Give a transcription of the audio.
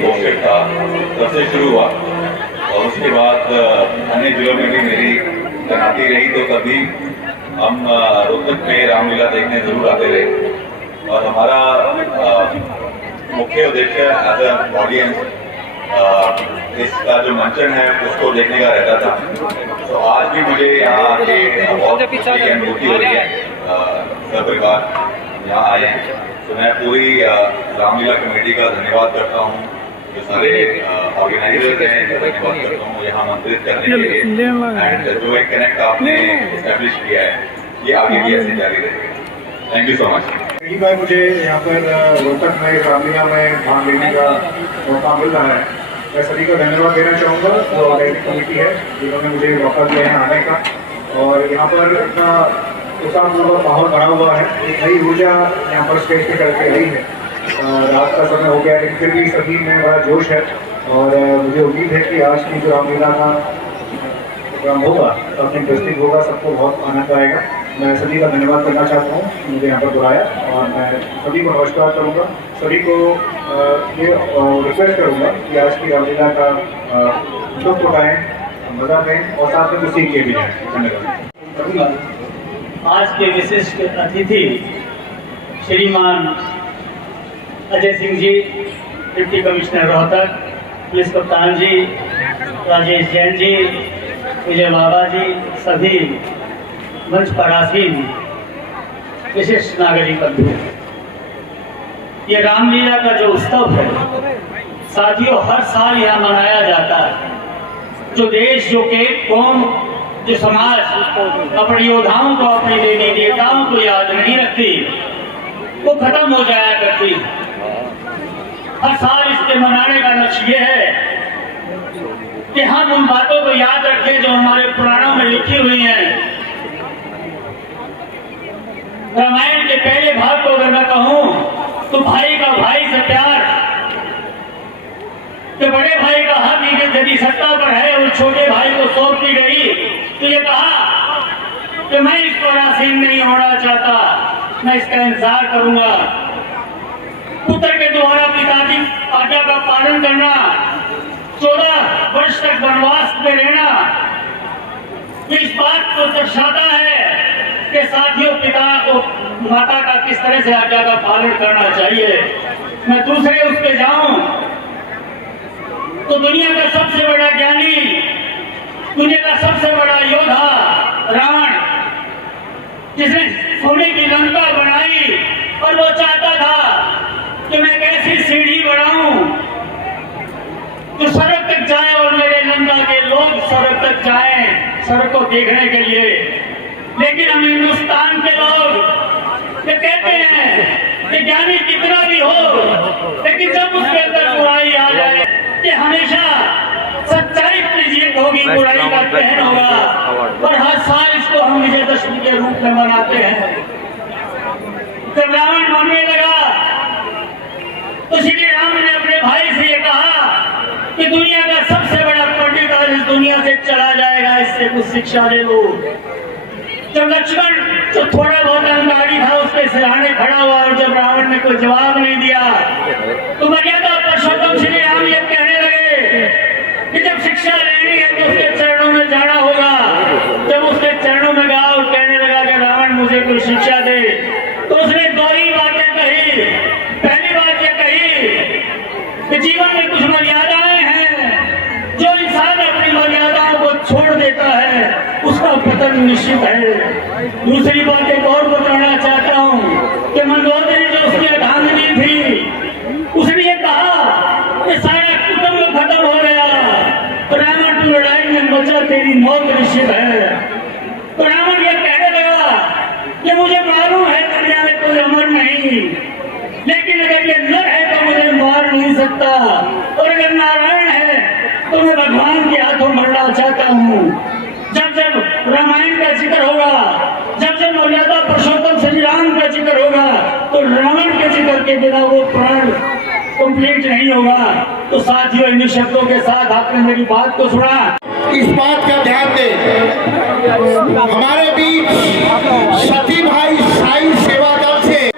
Posted था तब से शुरू हुआ और उसके बाद अन्य जिलों में भी मेरी तैनाती रही, तो तभी हम रोहतक में रामलीला देखने जरूर आते रहे और हमारा मुख्य उद्देश्य एज अ ऑडियंस इसका जो मंचन है उसको देखने का रहता था। तो आज भी मुझे यहाँ आके बहुत खुशी की अनुभूति हो रही है। सब परिवार यहाँ आए हैं, तो मैं पूरी रामलीला कमेटी का धन्यवाद करता हूँ, जो सारे ऑर्गेनाइजर्स हैं धन्यवाद करता हूँ यहाँ आमंत्रित करने के लिए, एंड जो एक कनेक्ट आपने एस्टेब्लिश किया है ये आगे भी ऐसे जारी रहेगा। Thank you so much. पहली बार मुझे यहाँ पर रोहतक में रामलीला में भाग लेने का मौका मिल रहा है। मैं सभी को धन्यवाद देना चाहूँगा, जो ऑर्गेनाइजिंग कमेटी है जिन्होंने मुझे मौका दिया है आने का, और यहाँ पर इतना उत्साहपूर्वक माहौल बना हुआ है। एक नई ऊर्जा यहाँ पर स्टेज पे करके आई है। रात का समय हो गया लेकिन फिर भी सभी में बड़ा जोश है और मुझे उम्मीद है कि आज की जो रामलीला का प्रोग्राम होगा काफ़ी इंटरेस्टिंग होगा, सबको बहुत आनंद आएगा। मैं सभी का धन्यवाद करना चाहता हूँ कि मुझे यहाँ पर बुलाया, और मैं सभी को नमस्कार करूँगा। सभी को ये रिक्वेस्ट करूँगा कि आज की रामलीला का लुत्फ उठाएं, मजा लें और साथ में कुछ सीख के भी जाएं। धन्यवाद। आज के विशिष्ट अतिथि श्रीमान Ajay Singh ji, deputy commissioner Rohtak, police कप्तान जी, राजेश जैन जी, विजय बाबा जी, सभी मंच पर आसीन विशिष्ट नागरिक बंधु, ये रामलीला का जो उत्सव है साथियों हर साल यहाँ मनाया जाता है। जो देश, जो कौम, जो समाज अपने योद्धाओं को, अपने देवी देवताओं को याद नहीं रखती, वो खत्म हो जाया करती। हर साल इसके मनाने का लक्ष्य ये है कि हम उन बातों को याद रखें जो हमारे पुराणों में लिखी हुई हैं। रामायण के पहले भाग को अगर मैं कहूं तो भाई का भाई से प्यार, कि बड़े भाई का हक यदि सत्ता पर है और छोटे भाई को सौंप दी गई, तो ये कहा कि मैं इस पर आसीन नहीं होना चाहता, मैं इसका इंतजार करूंगा। पुत्र के द्वारा पिता की आज्ञा का पालन करना, 14 वर्ष तक वनवास में रहना, इस बात को दर्शाता है कि साथियों पिता को, माता का किस तरह से आज्ञा का पालन करना चाहिए। मैं दूसरे उस पे जाऊं तो दुनिया का सबसे बड़ा ज्ञानी, दुनिया का सबसे बड़ा योद्धा रावण, जिसने सोने की लंका बनाई, और वो चाहता था कि मैं एक ऐसी सीढ़ी बनाऊं जो सड़क तक जाए और मेरे लंका के लोग सड़क तक जाएं सड़क को देखने के लिए। लेकिन हम हिंदुस्तान के लोग ये कहते हैं कि ज्ञानी कितना भी हो, लेकिन जब उसके अंदर बुराई आ जाए कि हमेशा सच्चाई की जीत होगी, बुराई का कहर होगा। और हर साल इसको हम विजयदशमी के रूप में मनाते हैं। जब रावण मरने लगा तो श्री राम ने अपने भाई से ये कहा कि दुनिया का सबसे बड़ा पंडित आज इस दुनिया से चला जाएगा, इससे कुछ शिक्षा ले लो। जब लक्ष्मण जो थोड़ा बहुत अंगाड़ी था उसके सिरहाने खड़ा हुआ, और जब रावण ने कोई जवाब नहीं दिया तो मर्यादा पुरुषोत्तम श्री राम ये कहने लगे कि जब शिक्षा लेनी है तो उसके चरणों में जाना होगा। जब उसके चरणों में गया और कहने लगा कि रावण मुझे कोई शिक्षा दे, तो उसने दो ही बातें कही। पहली बात ये कही कि जीवन में कुछ मर्यादाएं हैं, जो इंसान अपनी मर्यादाओं को छोड़ देता है उसका पतन निश्चित है। दूसरी बात एक और बताना चाहता हूँ कि मंदोदरी जो उसकी अर्धांगिनी थी, उसने ये कहा कि सारा कुटुंब खत्म हो गया, रावण तू लड़ाई में बचा, तेरी मौत निश्चित है। तो रावण ये कहने लगा कि मुझे मालूम है दुनिया में कोई अमर नहीं, लेकिन अगर ये नर है तो मुझे मार नहीं सकता, और अगर नारायण है तो मैं भगवान के हाथों मरना चाहता हूँ। जब जब रामायण का जिक्र होगा, जब जब मर्यादा पुरुषोत्तम श्री राम का जिक्र होगा, तो रावण के जिक्र के बिना वो प्राण कंप्लीट नहीं होगा। तो साथियों इन शब्दों के साथ आपने मेरी बात को सुना। इस बात का ध्यान दें, हमारे बीच सती भाई साई सेवा दल से